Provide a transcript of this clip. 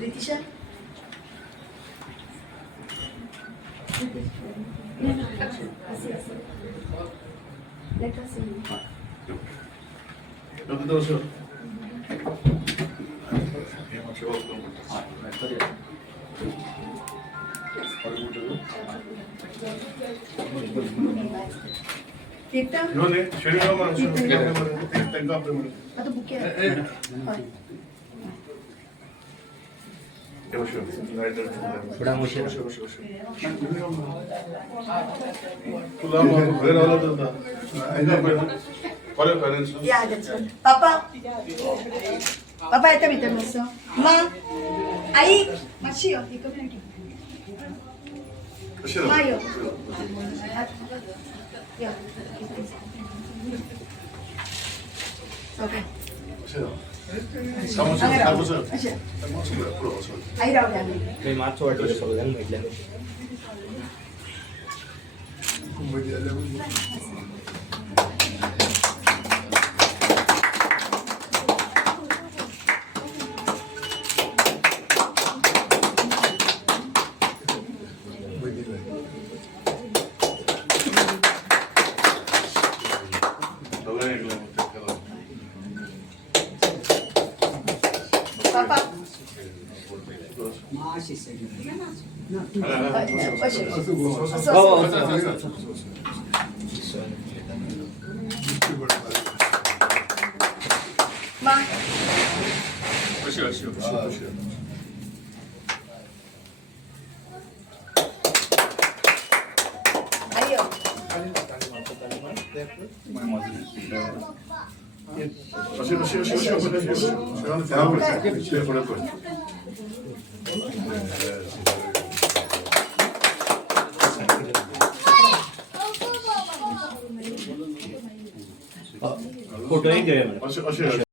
Ritisha Let us see. 여기도 오셔. Tita? 이거네. 쉐리가만 오셔. 땡가 앞에 Ato buke. 오셔. 나이들 थोड़ा मुश्किल 오셔. तुला वेळ आला तर ऐका 버려 parents Yeah, that's one. Papa. Papa, ito bitan mo so. Ma. Ay, Machio, ikaw na ito. 싫어. Mayo. Yeah. Okay. 싫어. 사무실 사무실. Asya. 사무실 앞으로 오셔. Ay raw yan. मी मागचं वाटलं सगळ्यांना भेटलं Papa. Ma. 오셔. Ayo. फोटो ही गए मैंने 어시